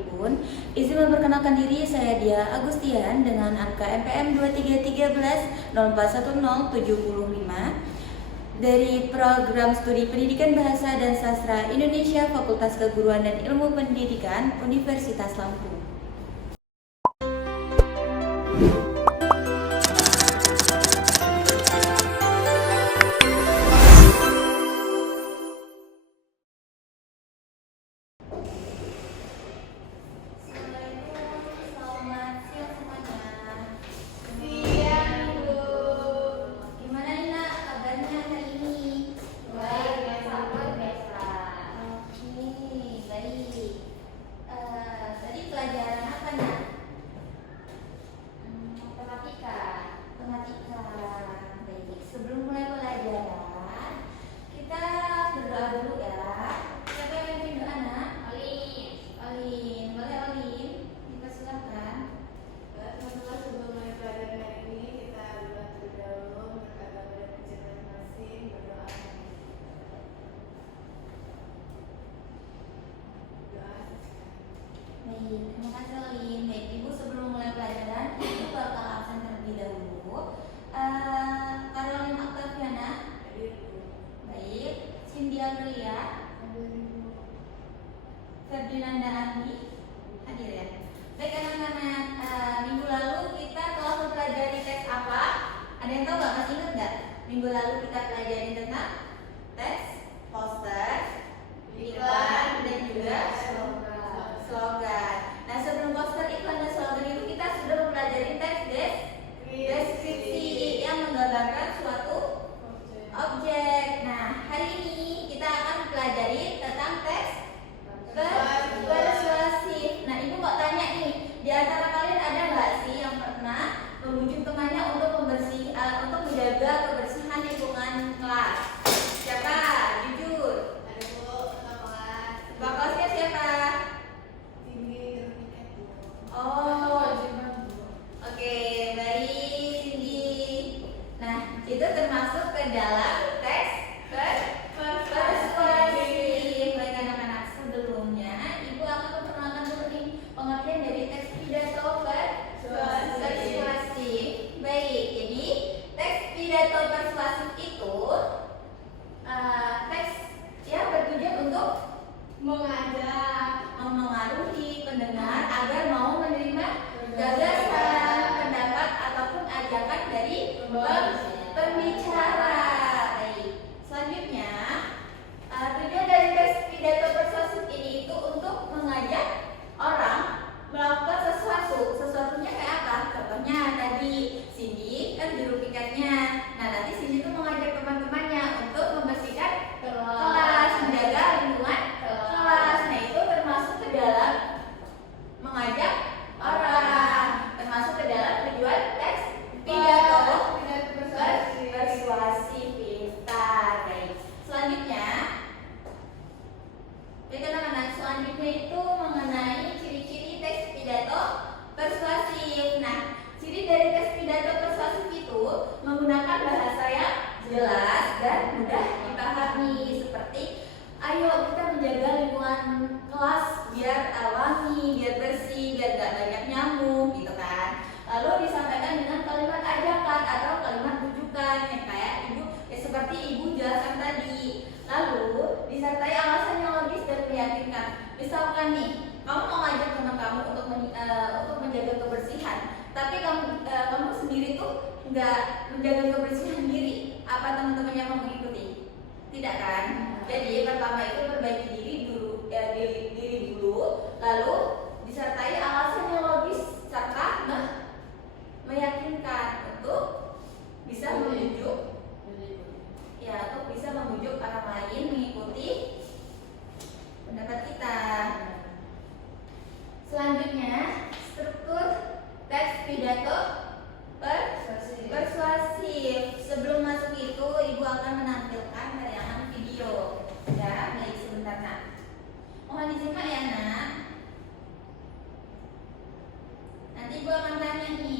Tribun. Izin memperkenalkan diri, saya Dia Agustian dengan angka MPM 2313 041075 dari Program Studi Pendidikan Bahasa dan Sastra Indonesia Fakultas Keguruan dan Ilmu Pendidikan Universitas Lampung. Terima kasih Olin. Baik Ibu, sebelum mulai pelajaran Ibu bakal absen terlebih dahulu. Karolin Octaviana, baik. Cindy Amelia, Ferdinanda Andi, hadir ya. Baik anak-anak, minggu lalu kita telah mempelajari teks apa? Ada yang tahu nggak? Masih ingat nggak? Minggu lalu kita pelajari tentang teks, poster, iklan, dan juga slogan. Nah, sebelum poster, iklan, dan slogan itu kita sudah mempelajari teks deskripsi yang menggambarkan suatu objek. Nah, hari ini kita akan mempelajari tentang teks persuasif. Nah, Ibu mau tanya nih, di antara kalian ada nggak sih yang pernah membujuk temannya untuk untuk menjaga kebersihan lingkungan kelas? Siapa? Jujur. Ada Bu, kelas. Ketua kelasnya siapa? Oh, oke, baik Cindy. Nah, itu termasuk ke dalam teks persuasif. Baik anak-anak, sebelumnya Ibu akan memperkenalkan dulu nih pengertian dari teks pidato persuasif. Baik, jadi teks pidato persuasif itu teks yang bertujuan untuk mengaruhi pendengar agar mau menerima gagasan, pendapat ataupun ajakan dari pembicara. Baik. Selanjutnya, tujuan dari teks pidato persuasif ini itu untuk mengajak orang melakukan sesuatu. Sesuatunya kayak apa? Contohnya tadi Cindy kan juru piketnya. Nah, nanti Cindy itu mengajak teman-temannya untuk membersihkan kelas, menjaga lingkungan kelas. Nah, itu termasuk ke dalam mengajak orang, termasuk ke dalam tujuan teks pidato persuasif. Pintar. Baik. Selanjutnya, baik anak-anak, selanjutnya itu mengenai ciri-ciri teks pidato persuasif. Nah, ciri dari teks pidato persuasif itu menggunakan bahasa yang jelas dan mudah dipahami, seperti ayo kita menjaga lingkungan kelas biar wangi, biar bersih, biar gak banyak nyamuk gitu kan. Lalu disampaikan dengan kalimat ajakan atau kalimat rujukan yang kayak seperti Ibu jelaskan tadi. Lalu disertai alasan yang logis dan meyakinkan. Misalkan nih, kamu mau ngajak teman kamu untuk menjaga kebersihan, tapi kamu sendiri tuh nggak menjaga kebersihan diri. Apa teman-temannya mau mengikuti? Tidak kan? Jadi pertama itu perbaiki diri dulu, lalu disertai alasan yang logis serta meyakinkan untuk bisa membujuk orang lain mengikuti pendapat kita. Selanjutnya, struktur teks pidato persuasif. Sebelum masuk itu, Ibu akan menampilkan tayangan video. Ya, baik sebentar nak. Mohon disimak ya nak. Nanti Ibu akan tanya nih.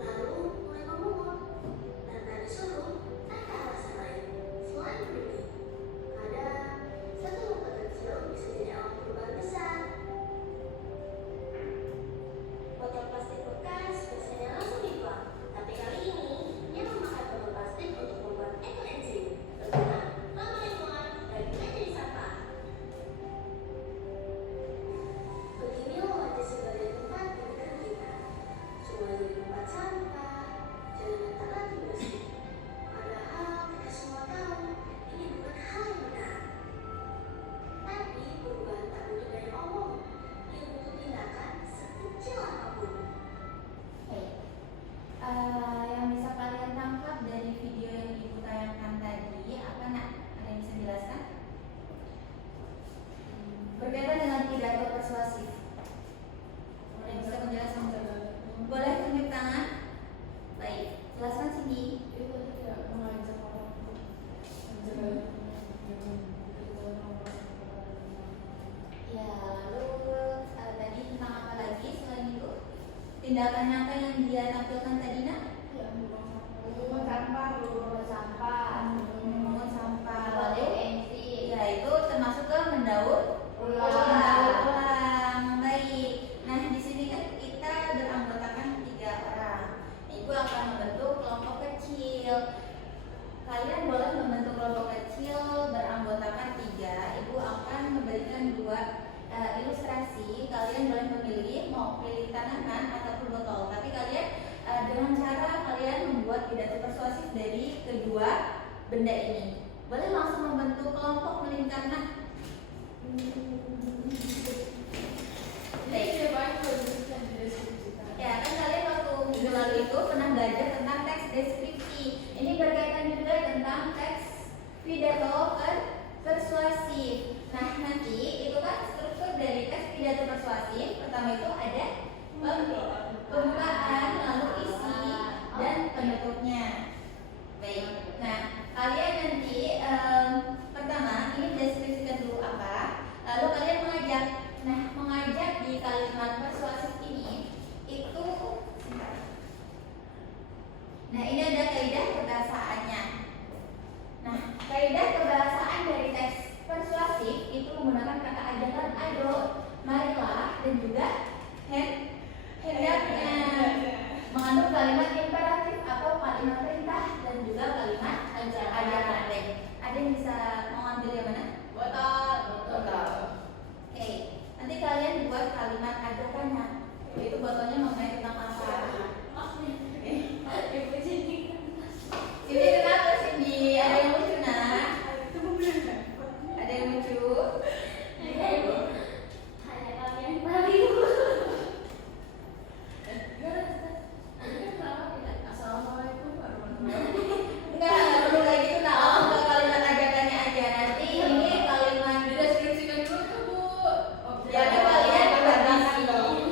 Lalu mulai ngomong, dan tadi tindakan apa yang dia tampilkan tadi nak? Membuang sampah, Memungut sampah. Lalu Lalu ya itu termasuk ke mendaur ulang. ulang. Baik. Nah di sini kan kita beranggotakan 3 orang. Ibu akan membentuk kelompok kecil. Kalian boleh membentuk kelompok kecil beranggotakan 3. Ibu akan memberikan 2 ilustrasi. Kalian boleh memilih mau pilih tanaman ataupun botol. Tapi kalian dengan cara kalian membuat pidato persuasif dari kedua benda ini. Boleh langsung membentuk kelompok melingkar nak. Ya kan kalian waktu minggu lalu itu pernah belajar tentang teks deskripsi. Ini berkaitan juga tentang teks pidato persuasif. Nah nanti itu kan struktur dari teks pidato persuasif. Pertama itu ada pembukaan, lalu isi dan penutupnya. Baik. Nah kalian nanti pertama ini deskripsikan dulu apa. Lalu kalian mengajak. Nah mengajak di kalimat persuasif ini itu. Nah ini ada kaidah kebahasaannya. Nah kaidah kebahasaan dari teks persuasif itu menggunakan kata ajakan ayo, marilah dan juga hendaknya, mengandung kalimat imperatif atau kalimat perintah dan juga kalimat ajakan. Ada yang bisa mengambil yang mana? Botol. Oke, nanti kalian buat kalimat ajakannya. Itu botolnya mengenai tentang apa? Cindy kenapa Cindy? Ada yang lucu nak? Ada yang lucu? Enggak perlu kayak gitu nak. Untuk kalimat ajakannya aja. Nanti ini kalimat dideskripsikan dulu tuh Bu. Ya kan kalian berdiskusi.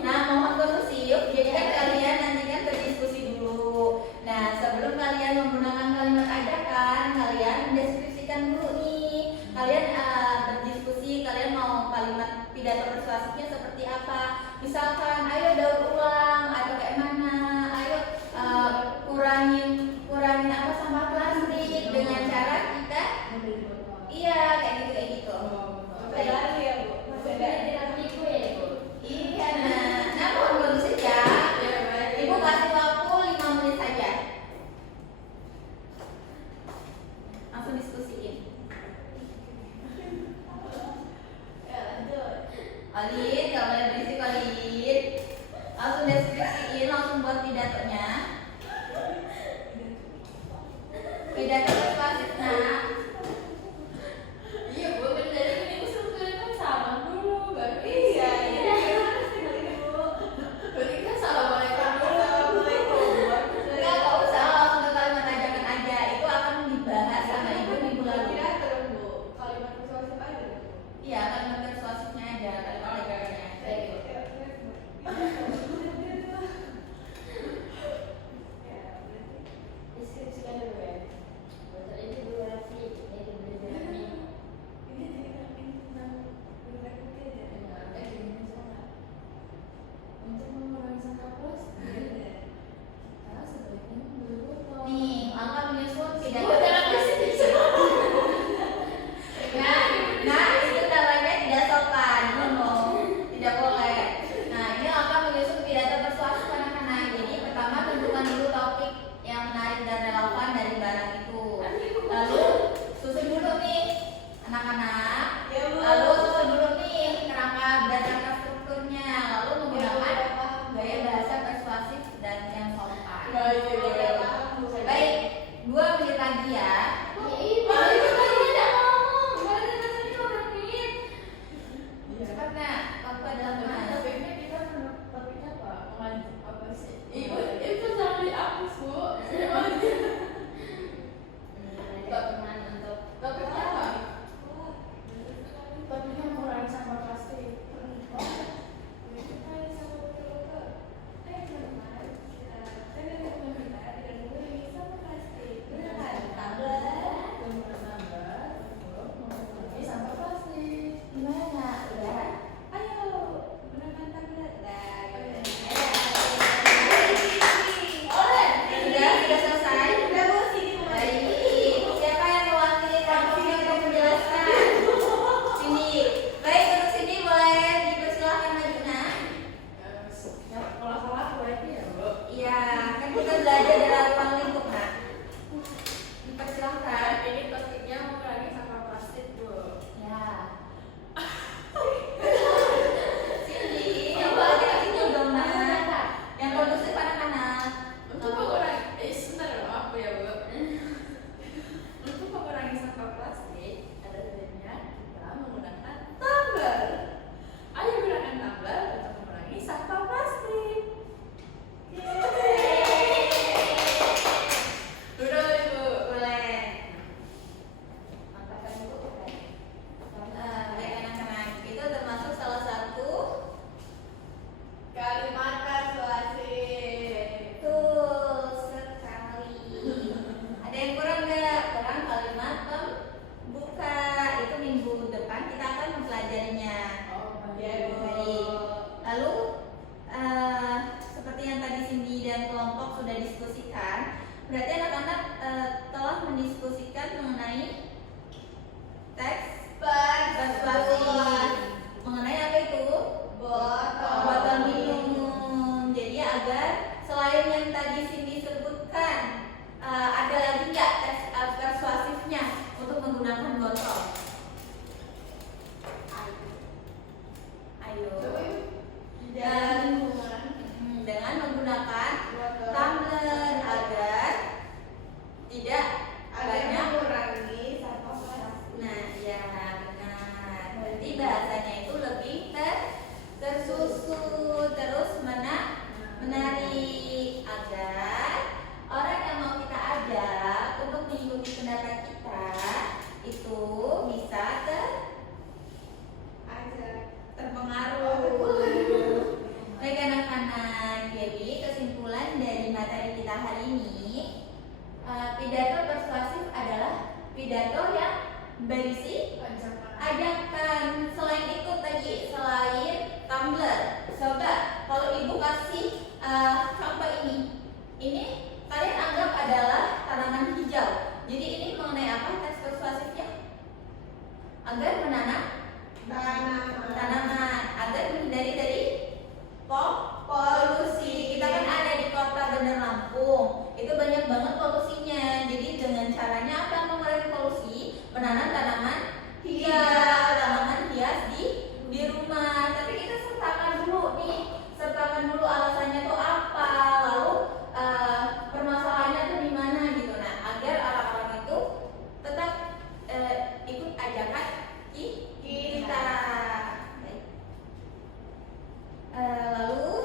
Nah mohon kondusif. Jadi kan kalian nanti kan berdiskusi dulu. Nah sebelum kalian menggunakan kalimat ajakan, kalian mendeskripsikan dulu nih. Kalian berdiskusi. Kalian mau kalimat pidato persuasifnya seperti apa? Misalkan, ayo daur ulang atau kayak mana? Ayo kurangin apa sampah plastik dengan cara kita. Iya kayak gitu. Iya nah mohon kondusif ya. Ibu kasih waktu 5 menit saja. Langsung diskusiin. Alin, gak boleh berisik Alin. Langsung deskripsiin, langsung buat pidatonya. Pidato persuasif nak. Iya Bu, kan dari ini strukturnya kan sama dulu, baru Iya. Berarti kan assalamualaikum dulu. Enggak usah langsung ke kalimat ajakan aja. Itu akan dibahas sama ibu minggu lalu. Kalimat persuasif aja. Iya, kalimat persuasifnya aja, kalimat ajakannya. Deskripsikan dulu ya. pidato yang berisi ajakan. Selain itu tadi, selain tumbler, coba kalau ibu kasih contoh ini kalian anggap adalah tanaman hijau. Jadi ini mengenai apa teks persuasifnya? Agar menanam tanaman, agar menghindari dari polusi. Kita kan ada di kota Bandar Lampung, itu banyak banget polusinya. Jadi dengan caranya apa yang mengurangi polusi? Menanam tanaman hijau, tanaman hias di rumah. Tapi kita sertakan dulu alasannya tuh apa, lalu permasalahannya tuh di mana gitu. Nah, agar orang-orang itu tetap ikut ajakan kita. Baik. Lalu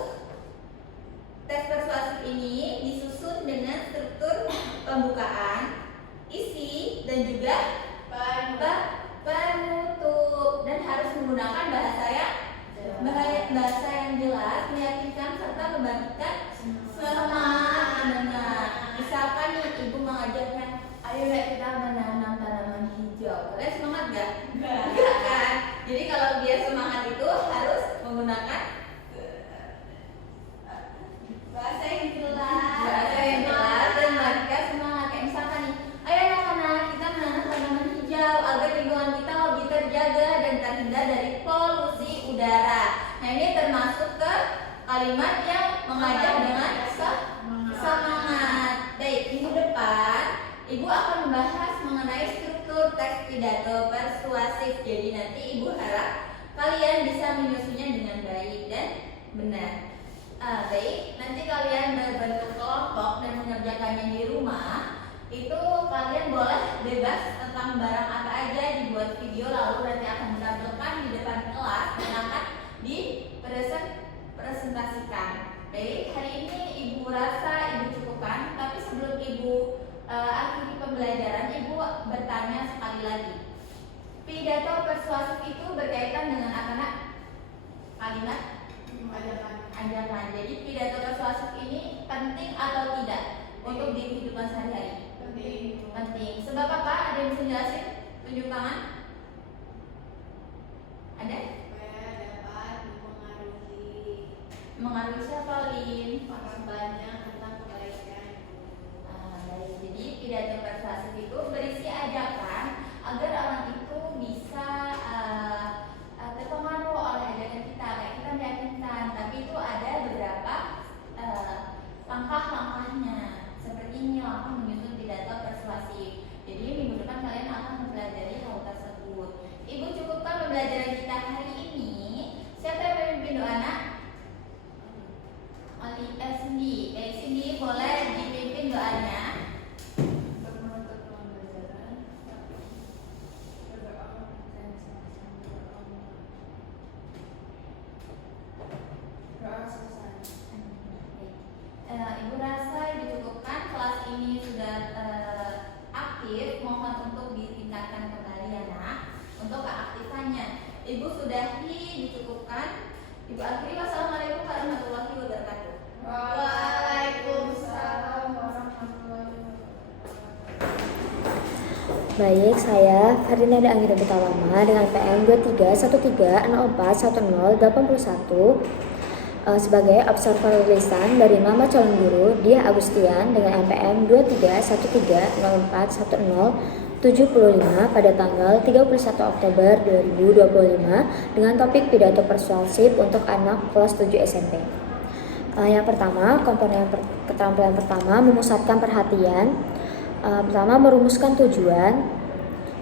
teks persuasif ini disusun dengan struktur pembukaan, isi, dan juga penutup, dan harus menggunakan bahasa yang jelas, meyakinkan serta membangkitkan semangat mendengar. Misalkan nih ibu mengajarkan, ayo deh kita menanam tanaman hijau. Kalian semangat gak? Enggak kan? Jadi kalau biar semangat itu harus menggunakan bahasa yang jelas dan membangkitkan semangat. Kayak misalkan nih, ayo anak-anak kita menanam tanaman hijau agar lingkungan kita lebih terjaga dan terhindar dari polusi udara. Nah, ini termasuk ke kalimat yang mengajak dengan semangat. Baik, minggu depan ibu akan membahas mengenai struktur teks pidato persuasif. Jadi nanti ibu harap kalian bisa menyusunnya dengan baik dan benar. Baik, nanti kalian berbentuk kelompok dan mengerjakannya di rumah. Itu kalian boleh bebas tentang barang apa aja, dibuat video lalu nanti akan ditampilkan di depan kelas dan akan dipresentasikan. Baik, hari ini ibu rasa ibu cukupkan, tapi sebelum ibu akhiri pembelajaran, ibu bertanya sekali lagi. Pidato persuasif itu berkaitan dengan apa, Nak? Kalimat ajakan. Jadi pidato persuasif ini penting atau tidak untuk di kehidupan sehari-hari? Penting. Sebab apa? Ada yang bisa jelasin? Tunjuk tangan. Ada? Supaya dapat Mengaruhi siapa, Lin? banyak tentang kebaikan. Baik. Jadi pidato persuasif itu berisi ajakan agar orang itu bisa terpengaruh oleh ajakan kita. Kayak kita meyakinkan, tapi itu ada beberapa langkah-langkahnya. Seperti ini langkah menyusun pidato persuasif. Jadi minggu depan kalian akan mempelajari hal tersebut. Ibu cukupkan pembelajaran kita hari ini. Siapa yang memimpin doa, Nak? Cindy. Baik, Cindy boleh dipimpin doanya. Ibu rasa dicukupkan, kelas ini sudah aktif. Mohon untuk ditingkatkan kembali ya, Nak, untuk keaktifannya. Ibu sudahi, dicukupkan. Ibu akhiri. Wassalamualaikum warahmatullahi wabarakatuh. Waalaikumsalam warahmatullahi wabarakatuh. Baik, saya Ferdinanda Anggita Butalama dengan PM 2313041081 sebagai observer lisan dari nama calon guru Diah Agustian dengan NPM 2313041075 pada tanggal 31 Oktober 2025 dengan topik pidato persuasif untuk anak kelas 7 SMP. Yang pertama, komponen keterampilan pertama memusatkan perhatian. Pertama, merumuskan tujuan,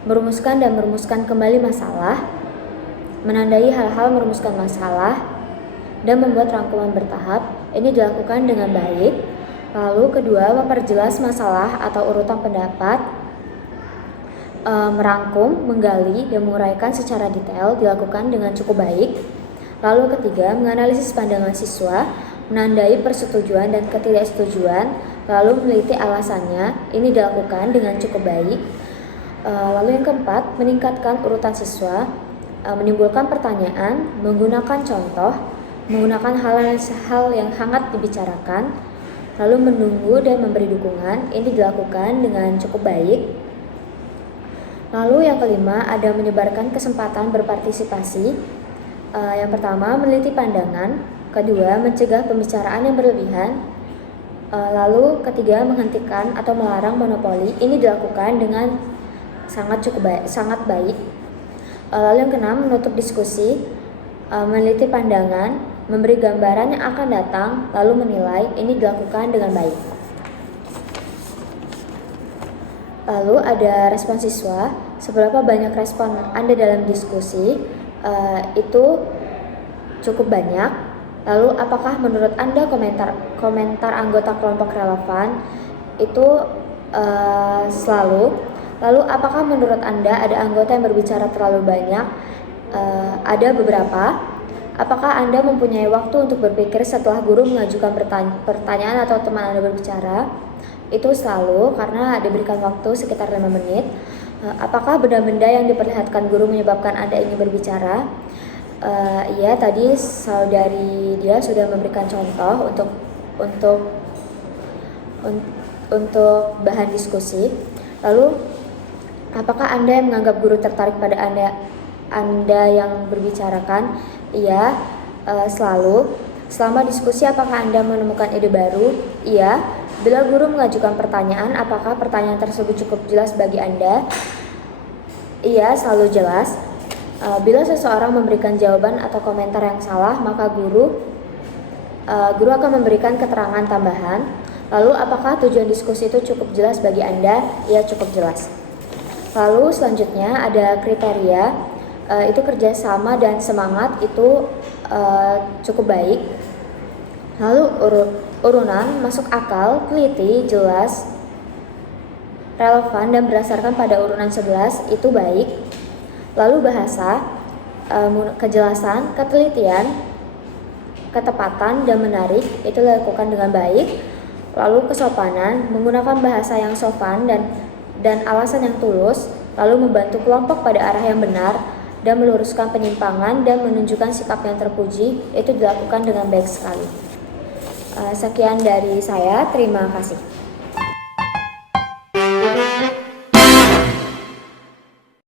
merumuskan dan merumuskan kembali masalah, menandai hal-hal merumuskan masalah, dan membuat rangkuman bertahap. Ini dilakukan dengan baik. Lalu kedua, memperjelas masalah atau urutan pendapat, merangkum, menggali, dan menguraikan secara detail dilakukan dengan cukup baik. Lalu ketiga, menganalisis pandangan siswa, menandai persetujuan dan ketidaksetujuan, lalu meneliti alasannya. Ini dilakukan dengan cukup baik. Lalu yang keempat, meningkatkan urutan siswa, menimbulkan pertanyaan, menggunakan contoh, menggunakan hal yang hangat dibicarakan, lalu menunggu dan memberi dukungan. Ini dilakukan dengan cukup baik. Lalu yang kelima ada menyebarkan kesempatan berpartisipasi. Yang pertama meneliti pandangan, kedua mencegah pembicaraan yang berlebihan, lalu ketiga menghentikan atau melarang monopoli. Ini dilakukan dengan sangat baik. Lalu yang keenam menutup diskusi, meneliti pandangan, memberi gambaran yang akan datang, lalu menilai. Ini dilakukan dengan baik. Lalu ada respon siswa, seberapa banyak respon Anda dalam diskusi? Itu cukup banyak. Lalu apakah menurut Anda komentar anggota kelompok relevan? Itu selalu. Lalu apakah menurut Anda ada anggota yang berbicara terlalu banyak? Ada beberapa. Apakah Anda mempunyai waktu untuk berpikir setelah guru mengajukan pertanyaan atau teman Anda berbicara? Itu selalu, karena diberikan waktu sekitar 5 menit. Apakah benda-benda yang diperlihatkan guru menyebabkan Anda ingin berbicara? Iya, tadi saudari dia sudah memberikan contoh untuk bahan diskusi. Lalu, apakah Anda yang menganggap guru tertarik pada Anda yang berbicarakan? Iya, selalu. Selama diskusi, apakah Anda menemukan ide baru? Iya. Bila guru mengajukan pertanyaan, apakah pertanyaan tersebut cukup jelas bagi Anda? Iya, selalu jelas. Bila seseorang memberikan jawaban atau komentar yang salah, maka guru akan memberikan keterangan tambahan. Lalu, apakah tujuan diskusi itu cukup jelas bagi Anda? Iya, cukup jelas. Lalu selanjutnya ada kriteria, itu kerjasama dan semangat itu cukup baik. Lalu urunan masuk akal, teliti, jelas, relevan dan berdasarkan pada urunan 11 itu baik. Lalu bahasa, kejelasan, ketelitian, ketepatan dan menarik itu dilakukan dengan baik. Lalu kesopanan, menggunakan bahasa yang sopan dan alasan yang tulus, lalu membantu kelompok pada arah yang benar dan meluruskan penyimpangan dan menunjukkan sikap yang terpuji, itu dilakukan dengan baik sekali. Sekian dari saya, terima kasih.